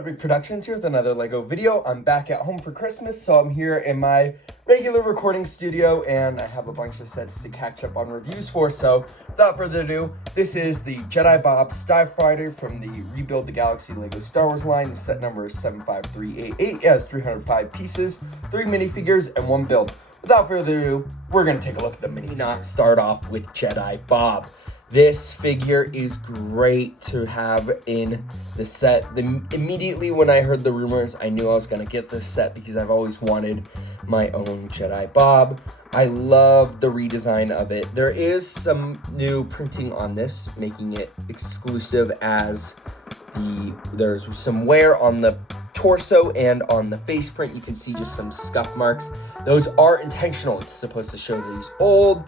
Red Productions here with another LEGO video. I'm back at home for Christmas, so I'm here in my regular recording studio, and I have a bunch of sets to catch up on reviews for. So, without further ado, this is the Jedi Bob Starfighter from the Rebuild the Galaxy LEGO Star Wars line. The set number is 75388. It has 305 pieces, 3 minifigures, and 1 build. Without further ado, we're going to take a look at the mini. Not start off with Jedi Bob. This figure is great to have in the set. Immediately when I heard the rumors, I knew I was going to get this set because I've always wanted my own Jedi Bob. I love the redesign of it. There is some new printing on this, making it exclusive as there's some wear on the torso and on the face print. You can see just some scuff marks. Those are intentional. It's supposed to show that he's old.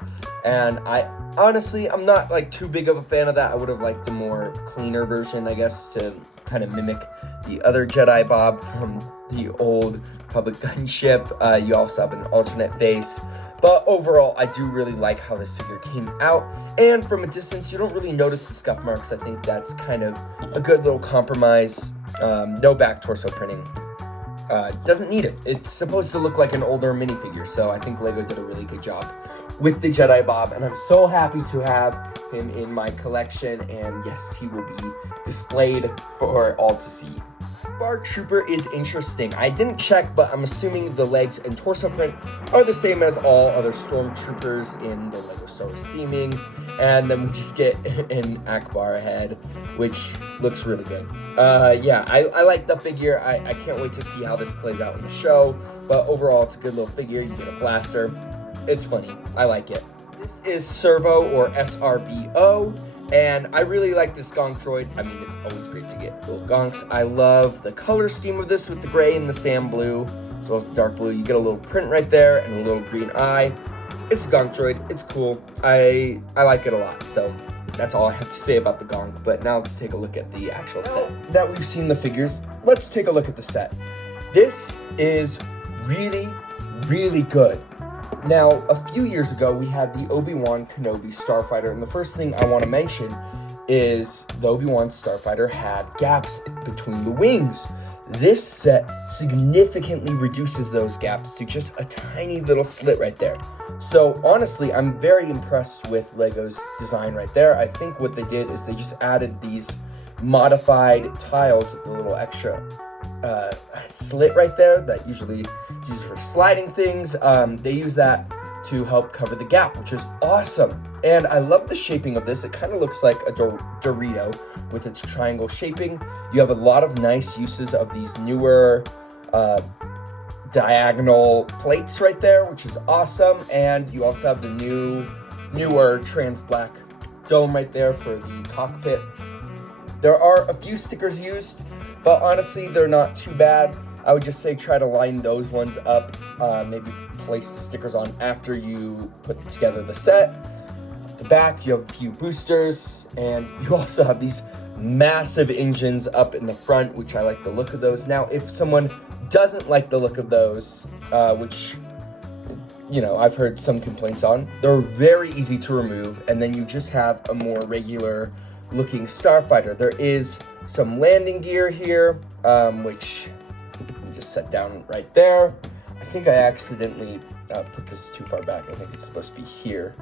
And I'm not like too big of a fan of that. I would have liked a more cleaner version, I guess, to kind of mimic the other Jedi Bob from the old Public Gunship. You also have an alternate face. But overall, I do really like how this figure came out. And from a distance, you don't really notice the scuff marks. I think that's kind of a good little compromise. No back torso printing. Doesn't need it. It's supposed to look like an older minifigure, so I think LEGO did a really good job with the Jedi Bob, and I'm so happy to have him in my collection, and yes, he will be displayed for all to see. Bar Trooper is interesting. I didn't check, but I'm assuming the legs and torso print are the same as all other Stormtroopers in the LEGO Star Wars theming, and then we just get an Akbar head, which looks really good. Yeah, I like the figure. I can't wait to see how this plays out in the show, but overall, it's a good little figure. You get a blaster. It's funny. I like it. This is Servo, or SRVO, and I really like this gonk droid. I mean, it's always great to get little gonks. I love the color scheme of this with the gray and the sand blue, as well as the dark blue. You get a little print right there and a little green eye. It's a gonk droid. It's cool. I like it a lot, so that's all I have to say about the gonk. But now let's take a look at the actual set. Now that we've seen the figures, let's take a look at the set. This is really, really good. Now, a few years ago, we had the Obi-Wan Kenobi Starfighter, and the first thing I want to mention is the Obi-Wan Starfighter had gaps between the wings. This set significantly reduces those gaps to just a tiny little slit right there. So, honestly, I'm very impressed with LEGO's design right there. I think what they did is they just added these modified tiles with a little extra slit right there that usually is used for sliding things. They use that to help cover the gap, which is awesome. And I love the shaping of this. It kind of looks like a Dorito with its triangle shaping. You have a lot of nice uses of these newer diagonal plates right there, which is awesome. And you also have the newer trans black dome right there for the cockpit. There are a few stickers used, but honestly, they're not too bad. I would just say try to line those ones up. Maybe place the stickers on after you put together the set. At the back, you have a few boosters, and you also have these massive engines up in the front, which I like the look of those. Now, if someone doesn't like the look of those, which, you know, I've heard some complaints on, they're very easy to remove, and then you just have a more regular looking Starfighter. There is some landing gear here, which we just set down right there. I think I accidentally put this too far back. I think it's supposed to be here,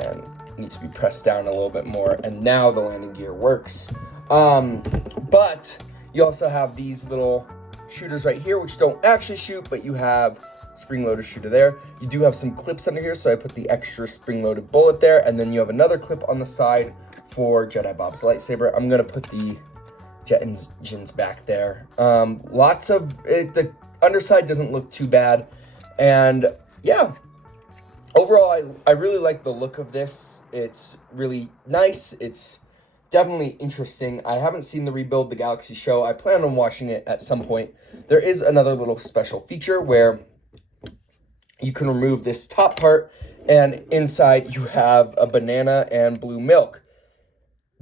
and it needs to be pressed down a little bit more, and now the landing gear works. But you also have these little shooters right here, which don't actually shoot, but you have spring-loaded shooter there. You do have some clips under here, so I put the extra spring-loaded bullet there, and then you have another clip on the side for Jedi Bob's lightsaber. I'm gonna put the jet engines back there. Lots of it, the underside doesn't look too bad, and yeah, overall I really like the look of this. It's really nice. It's definitely interesting. I haven't seen the Rebuild the Galaxy show. I plan on watching it at some point. There is another little special feature where you can remove this top part, and inside you have a banana and blue milk.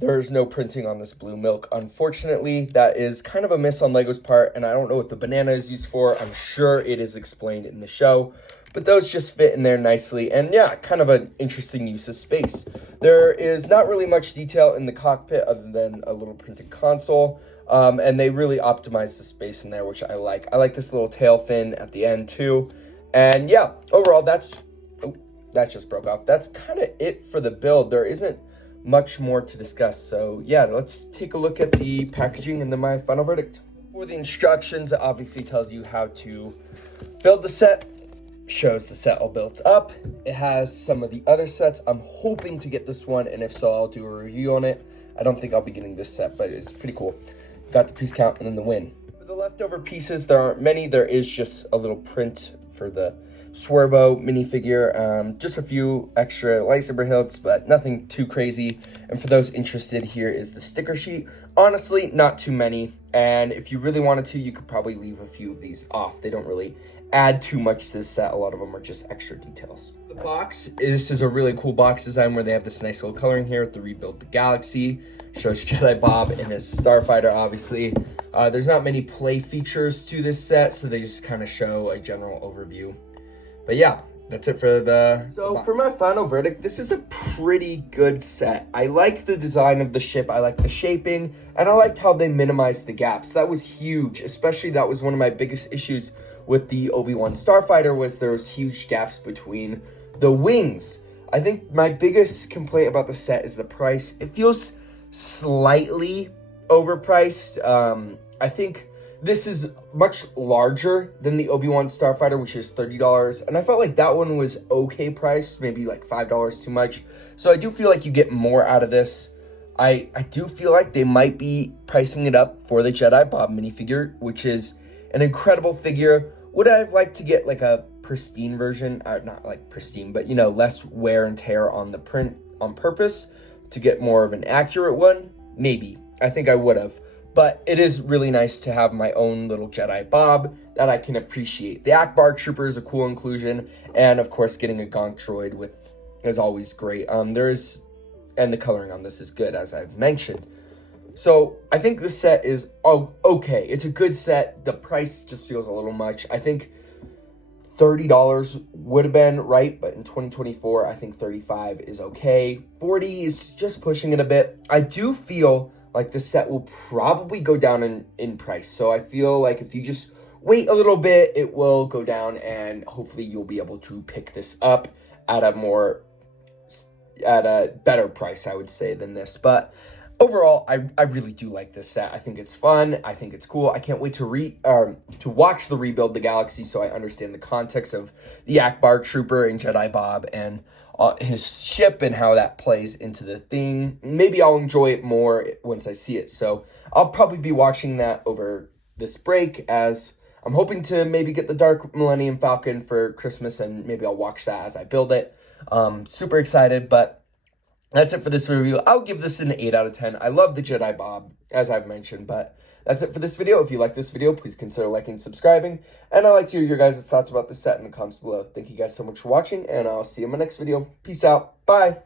There's no printing on this blue milk, unfortunately. That is kind of a miss on LEGO's part, and I don't know what the banana is used for. I'm sure it is explained in the show, but those just fit in there nicely, and yeah, kind of an interesting use of space. There is not really much detail in the cockpit other than a little printed console. And they really optimize the space in there, which I like. I like this little tail fin at the end too. And yeah, overall, that just broke off. That's kind of it for the build. There isn't much more to discuss. So yeah, let's take a look at the packaging and then my final verdict. For the instructions, it obviously tells you how to build the set, shows the set all built up. It has some of the other sets. I'm hoping to get this one, and if so, I'll do a review on it. I don't think I'll be getting this set, but it's pretty cool. Got the piece count and then the win. For the leftover pieces, there aren't many. There is just a little print for the Swervo minifigure, just a few extra lightsaber hilts, but nothing too crazy. And for those interested, here is the sticker sheet. Honestly, not too many, and if you really wanted to, you could probably leave a few of these off. They don't really add too much to the set. A lot of them are just extra details. The box, this is a really cool box design where they have this nice little coloring here with the Rebuild the Galaxy. Shows Jedi Bob and his Starfighter, obviously. There's not many play features to this set, so they just kind of show a general overview. But yeah, that's it for for my final verdict, this is a pretty good set. I like the design of the ship, I like the shaping, and I liked how they minimized the gaps. That was huge, especially that was one of my biggest issues with the Obi-Wan Starfighter, was there was huge gaps between the wings. I think my biggest complaint about the set is the price. It feels slightly overpriced. I think this is much larger than the Obi-Wan Starfighter, which is $30, and I felt like that one was okay priced, maybe like $5 too much. So I do feel like you get more out of this. I do feel like they might be pricing it up for the Jedi Bob minifigure, which is an incredible figure. Would I have liked to get like a pristine version? Not like pristine, but you know, less wear and tear on the print on purpose to get more of an accurate one? Maybe. I think I would have. But it is really nice to have my own little Jedi Bob that I can appreciate. The Akbar Trooper is a cool inclusion, and of course getting a Gonk droid is always great. And the coloring on this is good, as I've mentioned. So I think the set is okay. It's a good set. The price just feels a little much. I think $30 would have been right, but in 2024, I think $35 is okay. $40 is just pushing it a bit. I do feel like the set will probably go down in price. So I feel like if you just wait a little bit, it will go down, and hopefully you'll be able to pick this up at a better price, I would say, than this. But overall, I really do like this set. I think it's fun. I think it's cool. I can't wait to watch the Rebuild the Galaxy so I understand the context of the Akbar Trooper and Jedi Bob and his ship and how that plays into the thing. Maybe I'll enjoy it more once I see it. So I'll probably be watching that over this break, as I'm hoping to maybe get the Dark Millennium Falcon for Christmas, and maybe I'll watch that as I build it. Super excited, but that's it for this review. I'll give this an 8 out of 10. I love the Jedi Bob, as I've mentioned, but that's it for this video. If you like this video, please consider liking and subscribing. And I'd like to hear your guys' thoughts about this set in the comments below. Thank you guys so much for watching, and I'll see you in my next video. Peace out. Bye.